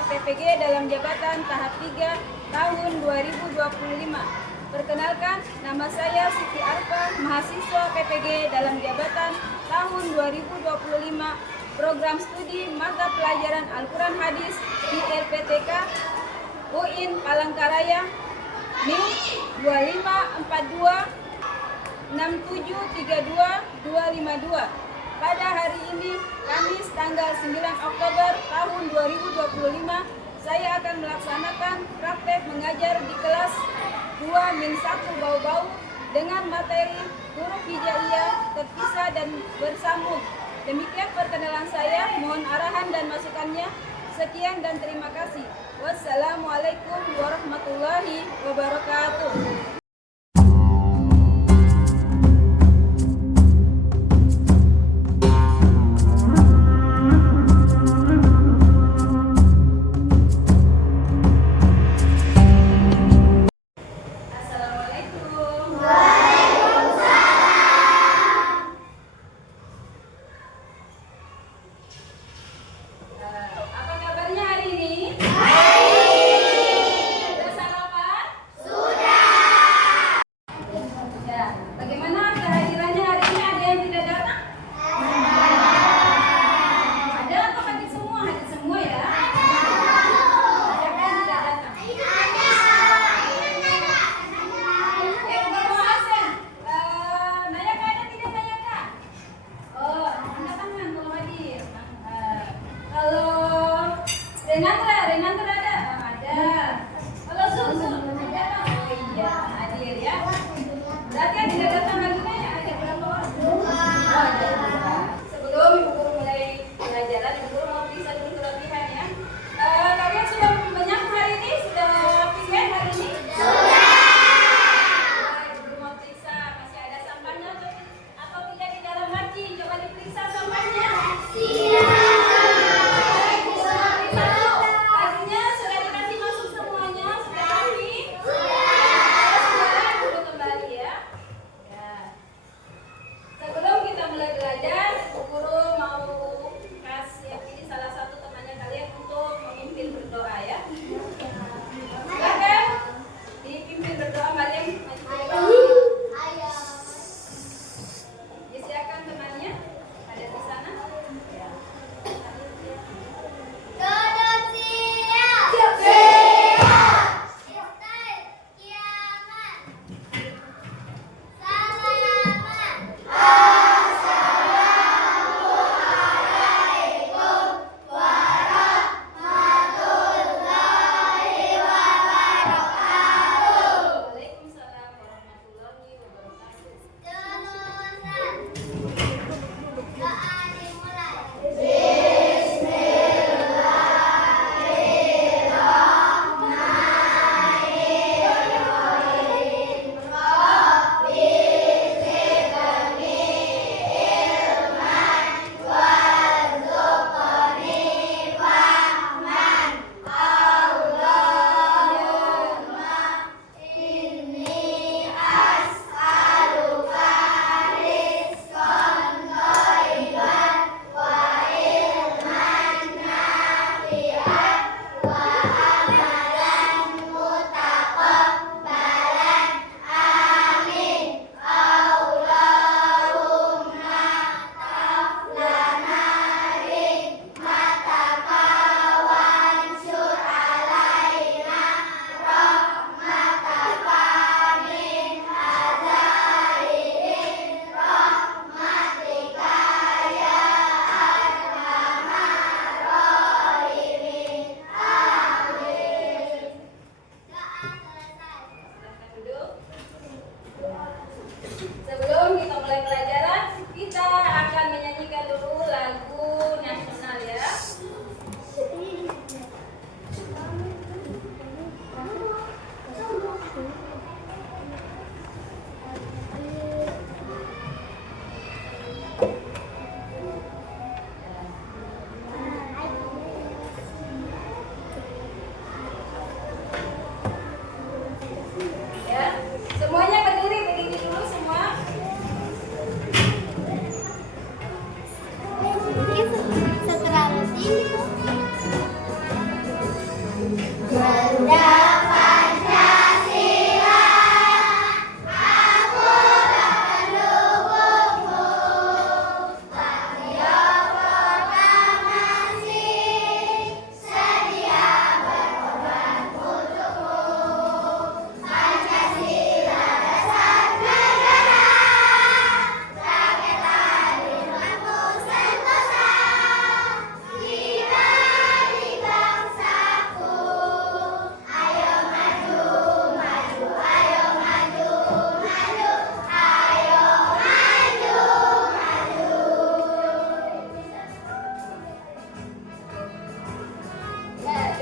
menjabat PPG dalam jabatan tahap 3 tahun 2025. Perkenalkan, nama saya Siti Arfa, mahasiswa PPG dalam jabatan tahun 2025, program studi mata pelajaran Al-Quran Hadis di LPTK UIN Palangkaraya, NIM 2542 6732252. Pada hari ini, Kamis tanggal 9 Oktober tahun 2025, saya akan melaksanakan praktek mengajar di kelas 2-1 bau-bau dengan materi huruf hijaiyah, terpisah dan bersambung. Demikian perkenalan saya, mohon arahan dan masukannya. Sekian dan terima kasih. Wassalamualaikum warahmatullahi wabarakatuh. Apa kabarnya hari ini? Sudah sarapan? Sudah. Ya, bagaimana kehadirannya hari ini? Ada yang tidak datang? Ada atau hadir semua? Hadir semua ya? Ada yang tidak datang? Bukan mau absen. Naya kah ada tidak Naya kah? Oh, angkat tangan kalau hadir. Kalau Renandra ada? Ada. Kalau Zul ada? Oh iya, hadir ya. Berarti yang tidak datang hari ini ada berapa orang? Oh, ada. Sebelum Ibu Guru mulai pelajaran, Ibu Guru mau periksa dulu kelebihan ya. Kalian sudah menyambung hari ini? Sudah PISM hari ini? Sudah. Ibu Guru mau periksa masih ada sampahnya atau tidak di dalam laci? Coba diperiksa sampahnya. Siap. Artinya sudah dikasih masuk semuanya, sudah rapi.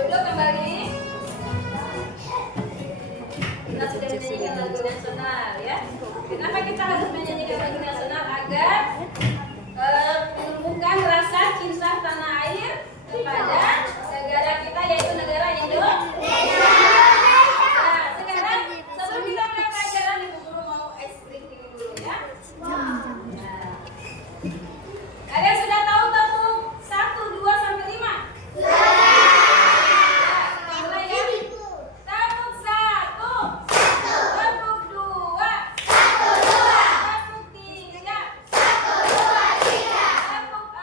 Duduk kembali. Kita sudah menyanyikan lagu nasional ya. Kenapa kita harus menyanyikan lagu nasional? Agar menumbuhkan rasa cinta tanah air kepada negara kita, yaitu negara Indonesia. Nah, sekarang sebelum kita mulai pelajaran, Ibu Guru mau ice cream ini dulu ya. Nah, kalian sudah tahu tepuk 1, 2 sampai 5? Mulai ya. Tepuk 1, tepuk 2, tepuk 3, tepuk 4,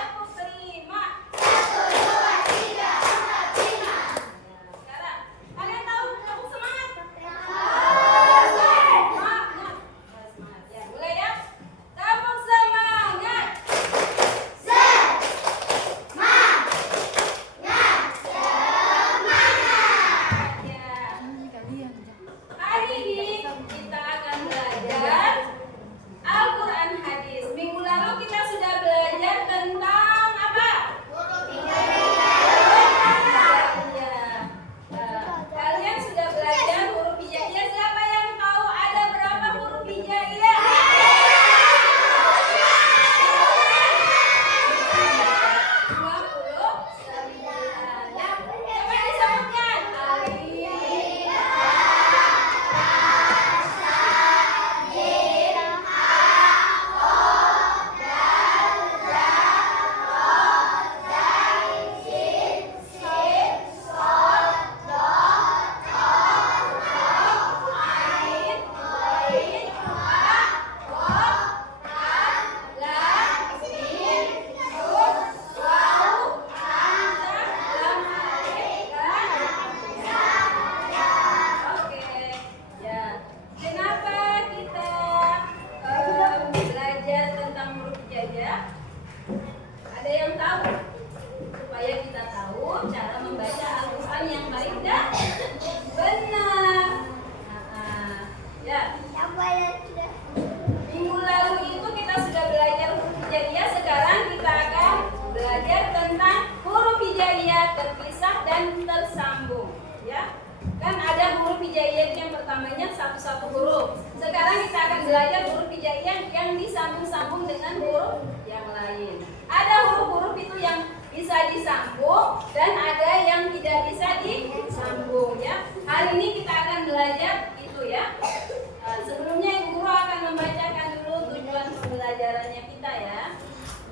tepuk 5. Sekarang kalian tahu tepuk semangat? Semangat. Semangat ya. Mulai ya. Tepuk semangat. Ya. Hari ini kita akan belajar Al-Quran Hadis. Minggu lalu kita sudah belajar tentang apa? Kalian sudah belajar huruf hijaiyah. Siapa yang tahu ada berapa huruf hijaiyah? 29. Ya, coba disebutkan. Oke, ya. Kenapa kita belajar tentang huruf hijaiyah? Ada yang tahu? Supaya kita tahu cara membaca Al-Quran yang baik dan benar. Ya. Minggu lalu itu kita sudah belajar huruf hijaiyah. Sekarang kita akan belajar tentang huruf hijaiyah terpisah dan tersambung. Ya. Kan ada huruf hijaiyah yang pertamanya satu-satu huruf. Sekarang kita akan belajar huruf hijaiyah yang disambung-sambung dengan huruf yang lain. Ada huruf-huruf itu yang bisa disambung dan ada yang tidak bisa disambung ya. Hari ini kita akan belajar itu ya. Sebelumnya Ibu Guru akan membacakan dulu tujuan pembelajarannya kita ya.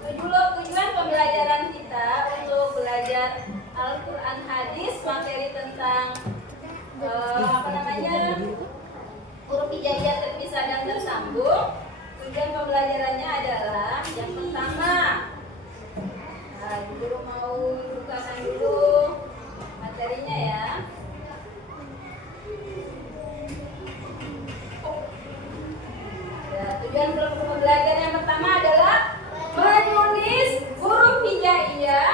Tujuan pembelajaran kita untuk belajar Al-Quran Hadis, materi tentang huruf hijaiyah terpisah dan tersambung. Tujuan pembelajarannya adalah yang pertama, Ibu Guru mau bukakan dulu materinya ya. Tujuan pembelajaran yang pertama adalah menulis huruf hijaiyah.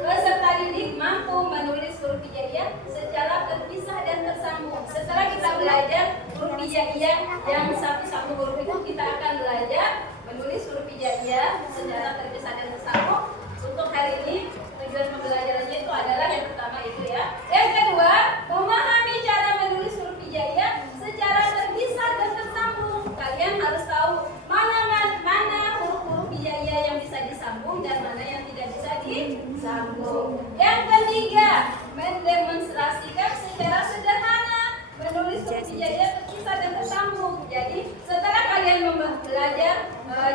Peserta didik mampu menulis huruf hijaiyah secara terpisah dan tersambung. Setelah kita belajar huruf hijaiyah yang satu-satu huruf itu, kita akan belajar menulis huruf hijaiyah secara terpisah dan tersambung. Untuk hari ini tujuan pembelajarannya itu adalah yang pertama itu ya. Yang kedua, memahami cara menulis huruf hijaiyah secara terpisah dan tersambung. Kalian harus tahu mana huruf-huruf hijaiyah yang bisa disambung dan mana yang tidak bisa disambung. Yang ketiga, mendemonstrasikan secara sederhana menulis huruf hijaiyah terpisah dan tersambung. Jadi setelah kalian belajar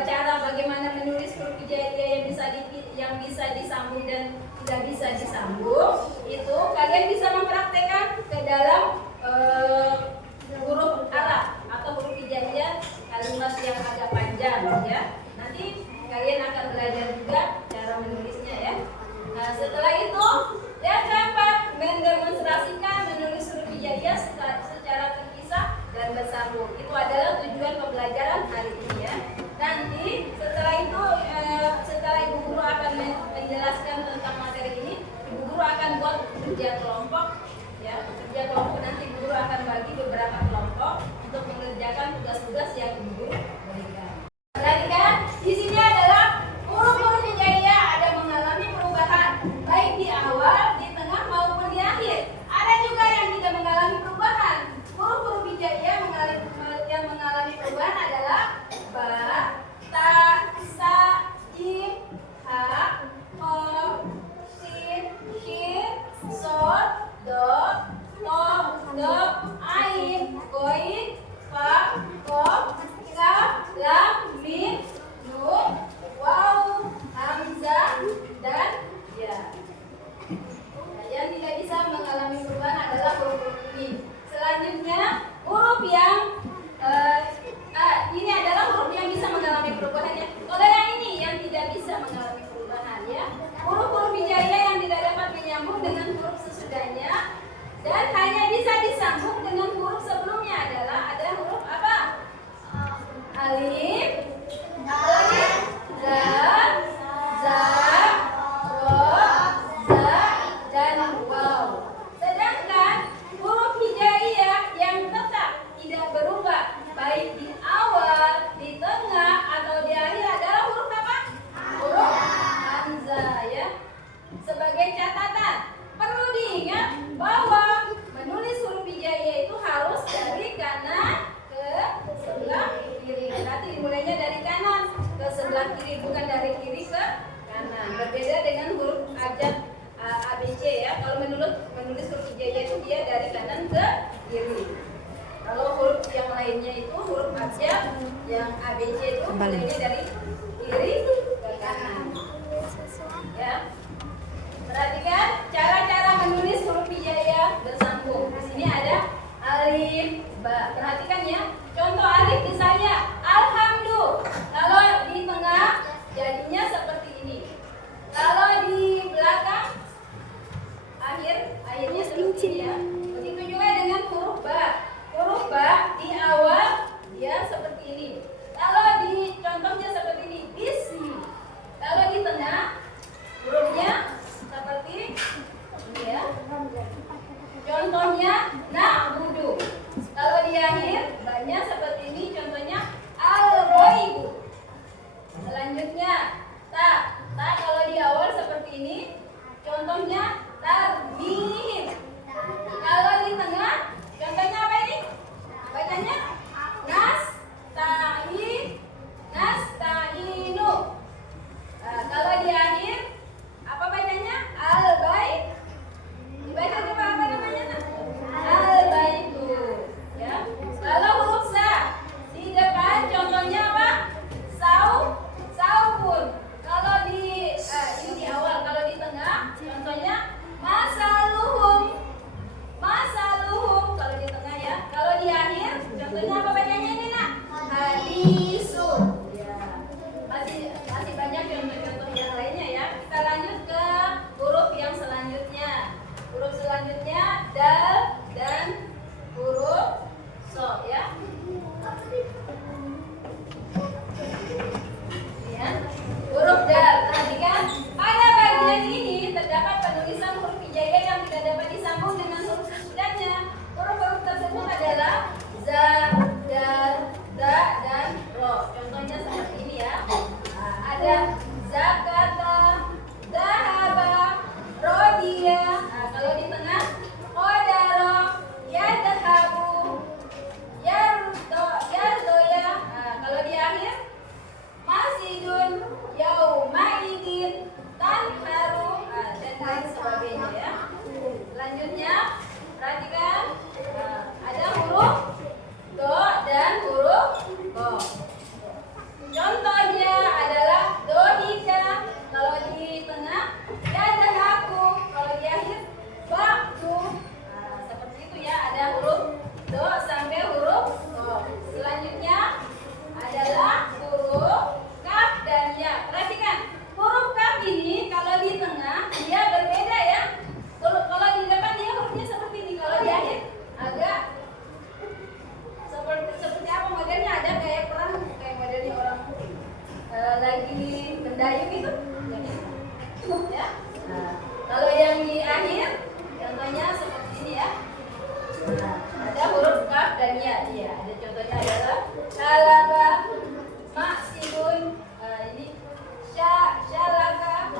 cara bagaimana menulis huruf hijaiyah yang bisa disambung dan tidak bisa disambung, itu kalian bisa mempraktekkan ke dalam huruf Arab atau huruf hijaiyah kalimat yang agak panjang ya. Nanti kalian akan belajar juga cara menulisnya ya. Nah, setelah itu yang keempat, mendemonstrasikan menulis huruf hijaiyah secara terpisah dan bersambung. Itu adalah tujuan pembelajaran hari ini ya. Nanti setelah itu setelah Ibu Guru akan menjelaskan tentang materi ini, Ibu Guru akan buat kerja kelompok ya. Kerja kelompok nanti Ibu Guru akan bagi beberapa kelompok untuk mengerjakan tugas-tugas yang Ibu Guru berikan. Perhatikan, di sini adalah huruf-huruf hijaiyah, ada mengalami bukan dari kiri ke kanan. Berbeda dengan huruf abjad ABC ya. Kalau menulis huruf hijaiyah itu dia dari kanan ke kiri. Kalau huruf yang lainnya itu huruf abjad yang ABC itu mulainya dari kiri ke kanan. Ya. Perhatikan cara-cara menulis huruf hijaiyah bersambung. Di sini ada alif, ba. Perhatikan ya. Contoh alif misalnya alhamdulillah. Kalau di tengah jadinya seperti ini. Kalau di belakang akhirnya seperti ini ya. Begitu juga dengan huruf ba. Huruf ba di awal dia seperti ini. Kalau di contohnya seperti ini bismi. Kalau di tengah hurufnya seperti ini ya. Contohnya na'budu. Kalau di akhir banyak seperti ini. Contohnya al-ghaibu. Selanjutnya ta. Ta kalau di awal seperti ini. Contohnya tarbih. Kalau di tengah contohnya apa ini? Bacanya nasta'inu. Kalau di akhir apa bacanya? Al-bait. Dibaca coba apa namanya? Al-baitu. Ya. Kalau huruf sa di depan contohnya apa? Saupun. Kalau di ini di awal, kalau di tengah contohnya masaluhum. Kalau di tengah ya. Kalau di akhir contohnya apa bacanya ini nak? Hadisun. Ya. Masih banyak contoh-contoh yang lainnya ya. Kita lanjut ke huruf yang selanjutnya. Huruf selanjutnya dal dan huruf so ya. Ya. Huruf dal. Perhatikan pada bagian ini terdapat penulisan huruf hijaiyah yang tidak dapat disambung dengan huruf sesudahnya. Huruf-huruf tersebut adalah za, dal, da, dan ro. Contohnya seperti ini ya. Ada zakata, zahaba, rodiya. Kalau di tengah qadara, yadhabu, yardoya. Kalau di akhir masjidun, yaumaidin, tanharu, dan lain sebagainya ya. Selanjutnya perhatikan ada huruf do dan huruf bo. Contohnya adalah dohika kalau di tengah, yadhaku kalau di akhir, ba'du. Seperti itu ya, ada huruf do sampai huruf bo. Selanjutnya adalah huruf kaf dan ya. Perhatikan huruf kaf ini kalau di tengah dia berbeda ya. Kalau di depan dia hurufnya seperti ini, kalau di akhir agak seperti apa modelnya, ada kayak modelnya orang lagi mendayung itu ya. Kalau yang di akhir contohnya seperti ini ya. Ada huruf kaf dan ya. Iya, ada contohnya adalah salaba, maksidun, ini syalaka,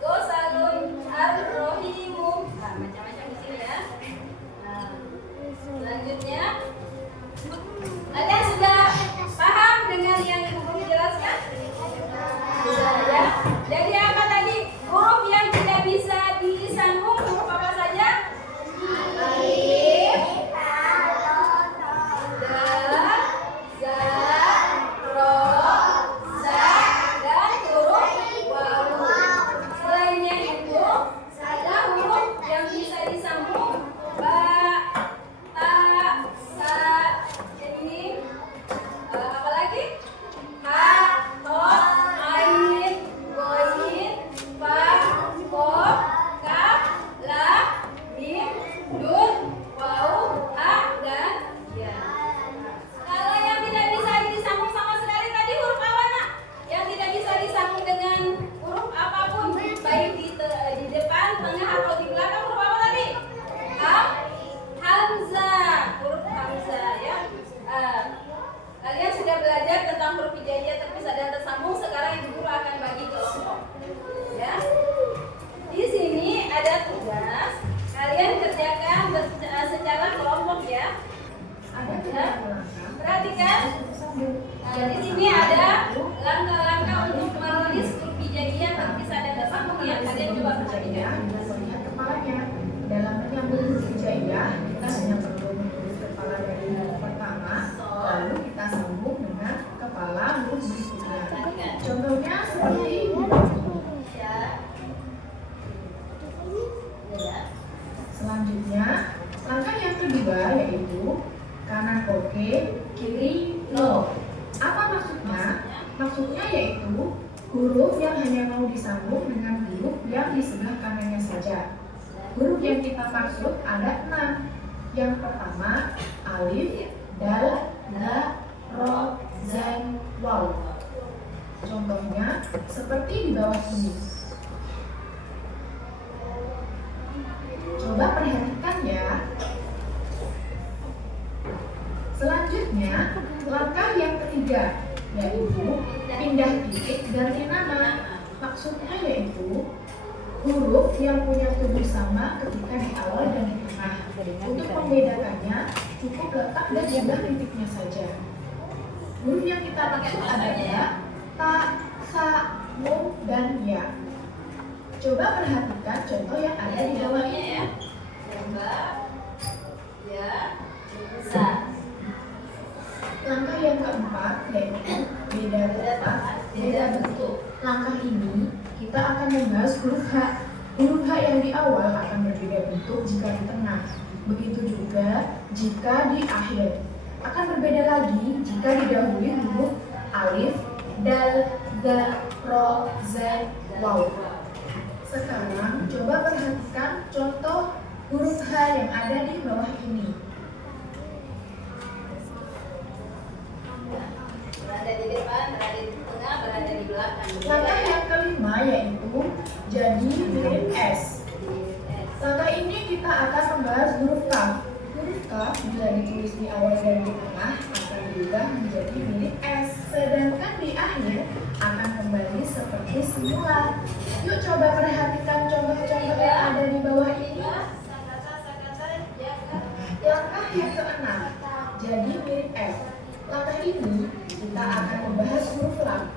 gosalun, ar-rohimu. Macam-macam di sini ya. Selanjutnya kalian sudah paham dengan yang Ibu Guru jelaskan? Sudah ya. Jadi apa tadi? Huruf yang tidak bisa disambung huruf apa saja? Alif, ta, za, ro, yang hanya mau disambung dengan huruf yang di sebelah kanannya saja. Huruf yang kita maksud ada 6. Yang pertama, alif, dal, la, ro, zain, waw. Contohnya seperti di bawah ini. Coba perhatikan ya. Selanjutnya, langkah yang ketiga, yaitu pindah titik ganti nama. Maksudnya yaitu huruf yang punya tubuh sama ketika di awal dan di tengah. Untuk membedakannya, cukup letak dan jumlah titiknya saja. Huruf yang kita maksud adalah ta, sa, nun, dan ya. Coba perhatikan contoh yang ada di bawah ini. Coba, ya, sa. Langkah yang keempat yaitu beda letak, beda bentuk. Langkah ini kita akan membahas huruf H. Huruf H yang di awal akan berbeda bentuk jika di tengah. Begitu juga jika di akhir. Akan berbeda lagi jika didahului huruf alif, dal, za, ro, zain, waw. Sekarang coba perhatikan contoh huruf H yang ada di bawah ini. Berada di depan, berada di tengah, berada di belakang. Langkah yang kelima yaitu jadi mirip S. Langkah ini kita akan membahas huruf kaf. Huruf kaf bila ditulis di awal dan di tengah akan berubah menjadi mirip S. Sedangkan di akhir akan kembali seperti semula. Yuk coba perhatikan contoh-contoh yang ada di bawah ini. Langkah yang keenam jadi mirip S. Langkah ini kita akan membahas huruf lam.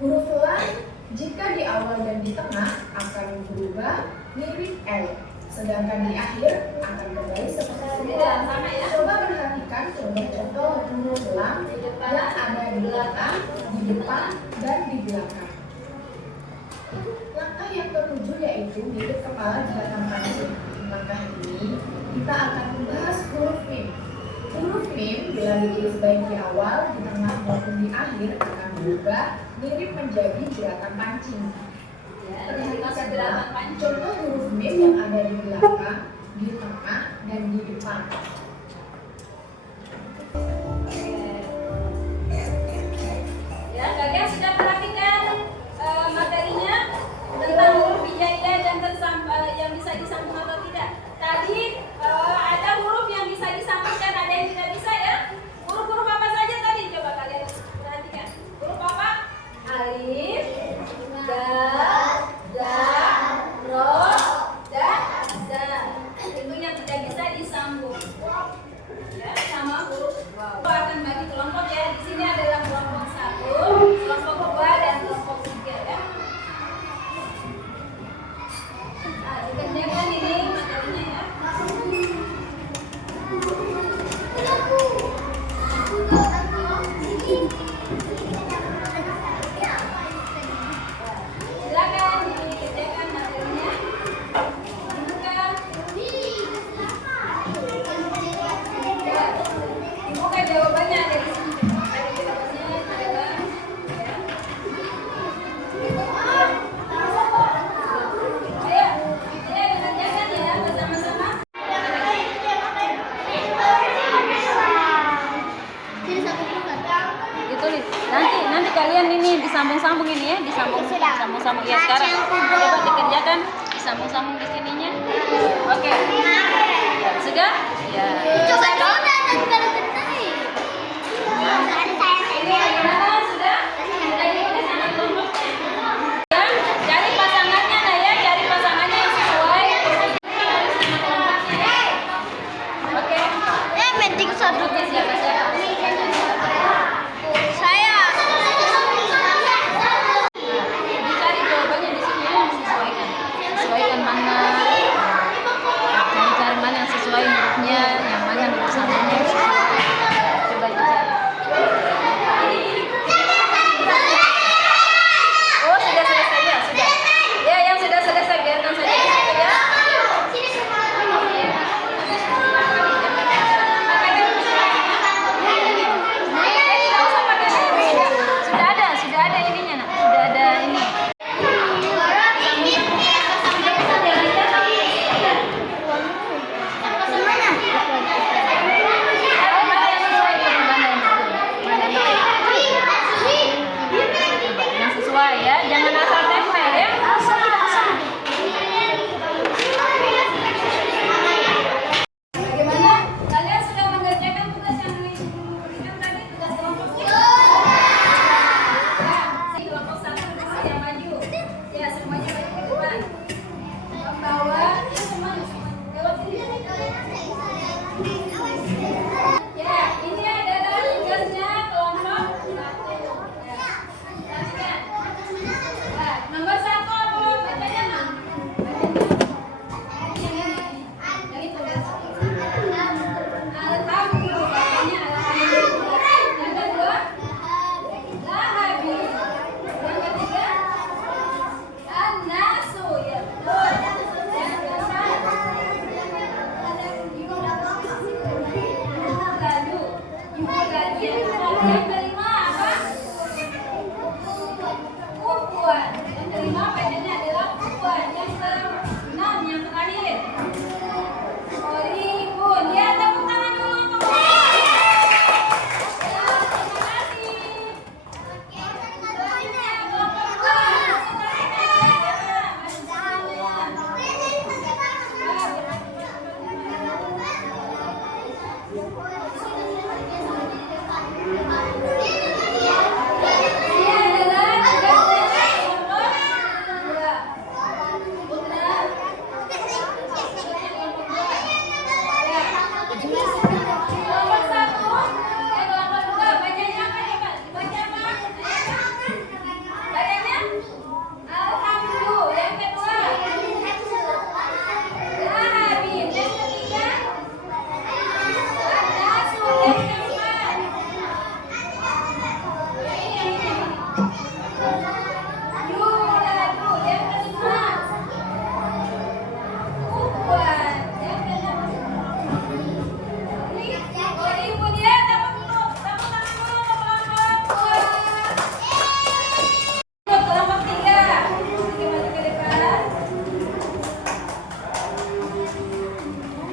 Huruf lam jika di awal dan di tengah akan berubah mirip L, sedangkan di akhir akan kembali seperti semula. Coba perhatikan contoh-contoh huruf lam yang ada di belakang, di depan, dan di belakang. Langkah yang ketujuh yaitu mirip kepala di belakang pancing. Langkah ini kita akan membahas huruf mim. Huruf mim bila ditulis baik di awal, di tengah maupun di akhir akan berubah mirip menjadi jeratan pancing. Perhatikanlah contoh huruf mim yang ada di belakang, di tengah, dan di depan. Ya, kalian sudah perhatikan materinya tentang huruf hijaiyah dan yang bisa disambung atau tidak. Tadi ada huruf yang bisa disambungkan, ada yang tidak bisa ya. Huruf-huruf apa saja tadi? Coba kalian perhatikan. Huruf apa? Alif, dal, za, ro, dan za. Itu yang tidak bisa disambung. Ya, sama huruf waw. Akan bagi kelompok ya. Di sini adalah kelompok 1, kelompok 2, dan kelompok 3 ya. Nah, dikerjakan ini materinya ya. Silakan dikerjakan materinya. Dibuka jawabannya ada di sini. Ada jawabannya adalah ya. Ayo, dikerjakan ya bersama-sama. Ditulis. Nanti kalian ini disambung-sambung ini ya, disambung-sambung ya sekarang. Coba dikerjakan, disambung-sambung di sininya. Oke. Sudah? Ya. Gimana? Sudah? Sudah ditulis anak kelompoknya. Ya, cari pasangannya nah ya, cari pasangannya yang sesuai. Tulis nama kelompoknya ya. Oke. Grupnya siapa-siapa? Dicari jawabannya di sini ya, disesuaikan. Sesuaikan mana. Cari mana yang sesuai hurufnya, yang mana huruf samanya sesuai. Coba dicari. jangan asal tempel ya. Bagaimana? Kalian sudah mengerjakan tugas yang diberikan tadi, tugas kelompoknya? Ya, si kelompok satu yang maju. Ya, semuanya maju ke depan. Membawa, ya semua lewat sini. Ya, ini adalah tugasnya kelompok satu. Ya, perhatikan. Ya, nomor satu apa? Bacanya, Nak? Yang ini. Yang itu. Alhamdulillah. Bacanya alhamdulillah. Yang kedua, lahabi. Yang ketiga, an-nasu. Ya, betul. Yang keempat, yuladu. Yuladu. Yang kelima apa? Kubuan. Yang kelima bacanya adalah kubuan. Yang keenam, yang terakhir, Oribun. Ya, tepuk tangan dulu untuk kubuan. Ya, terima kasih. Selanjutnya, kelompok dua. Ini adalah tugasnya kelompok dua. Benar. Ya. Kelompok satu, kelompok dua, bacanya apa ya, Pak? Dibaca apa? Bacanya? Alhamdulillah. Yang kedua, lahabin. Yang ketiga, an-nasu. Yang keempat, yuladu. Yang kelima, kubuan. Yang keenam, Oribun. Ya, tepuk tangan dulu untuk kelompok dua. Kelompok tiga, maju ke depan.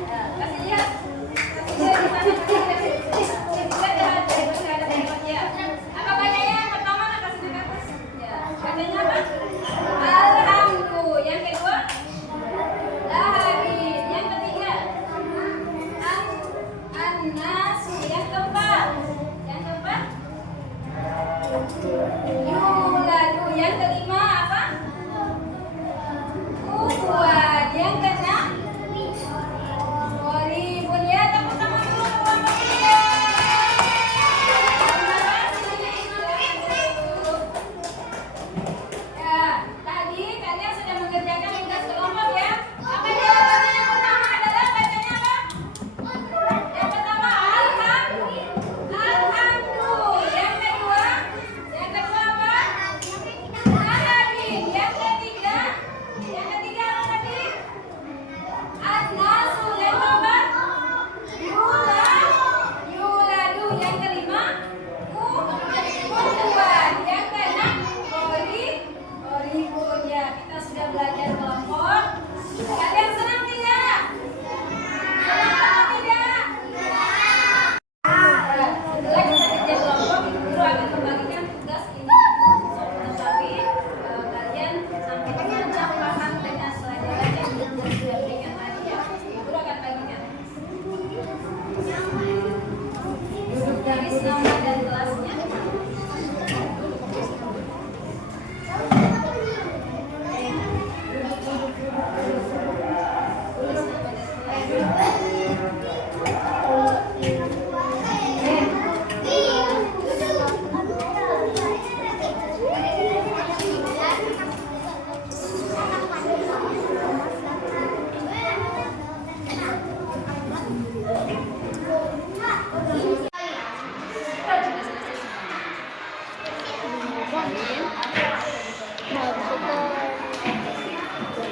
Ya, kasih lihat di sana. Lihat ada berikutnya. Apa bacanya? Yang pertama, nak kasih ke atas. Ya, bacanya apa? Alhamdulillah. Yang kedua, lahabin. Yang ketiga, an-nasu. Yang keempat, yuladu. Yang kelima apa? Kubuan. Yang keenam, Oribun. Ya, tepuk tangan dulu untuk kelompok tiga. Terima kasih. Ya, tadi kalian sudah mengerjakan tugas kelompok ya. Apa jawabannya? Yang pertama adalah bacanya apa? Yang pertama, alhamdulillah. Yang kedua apa? Lahabin. Yang ketiga apa tadi? An-nasu. Yang keempat, yuladu. Yang kelima, kubuan. Yang keenam, oribun. Ya, kita sudah belajar kelompok. Kalian senang tidak? Senang atau tidak? Setelah kita kerja kelompok, Ibu Guru akan membagikan tugas ini untuk mengetahui kalian sampai dengan jam paham dengan pelajaran yang sudah berikan tadi ya. Ibu Guru akan bagikan. Duduk dari nama dan kelasnya.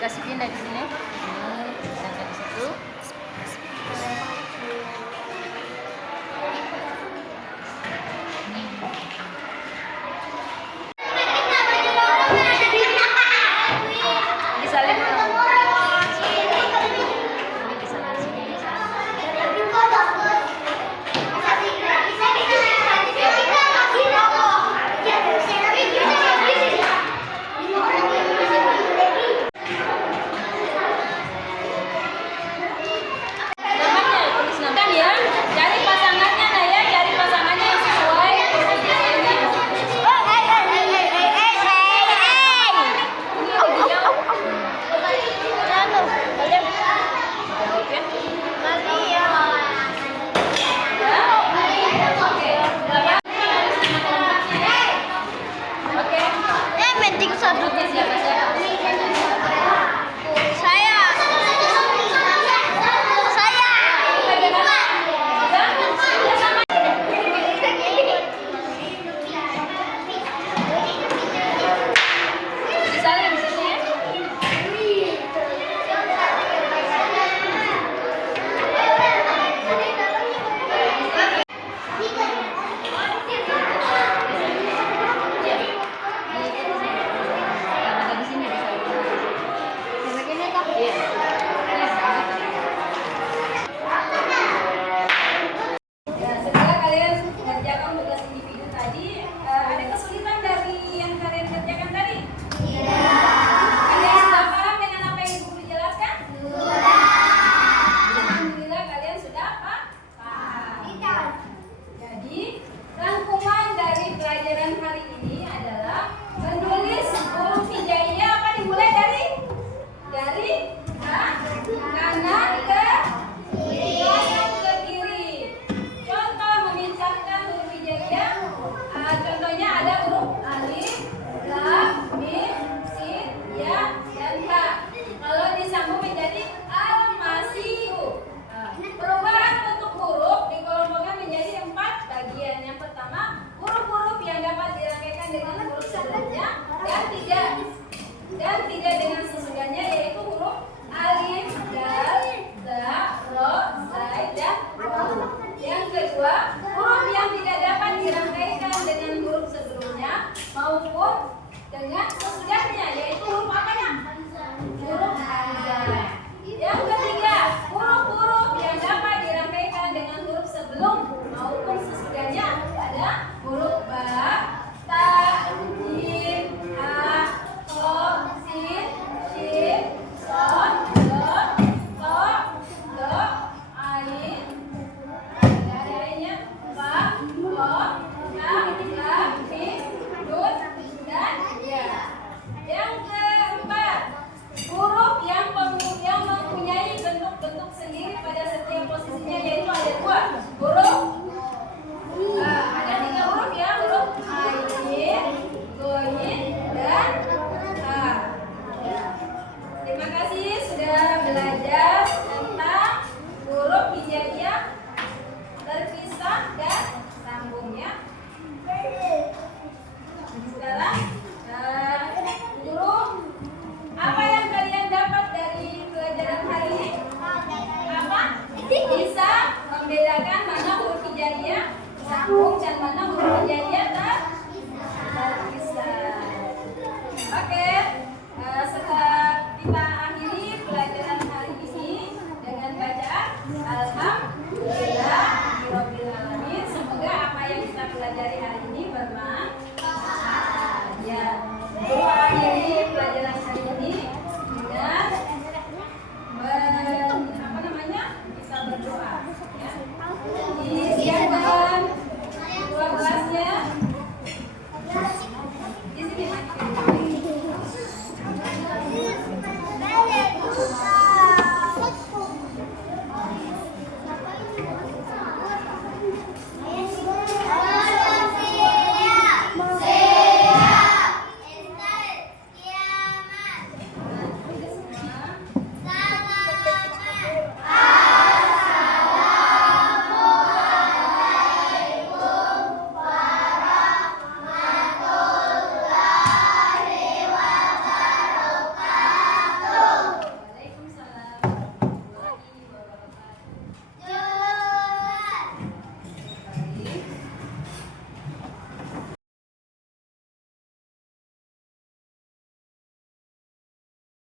Kasih pindah di sini. Yang di situ.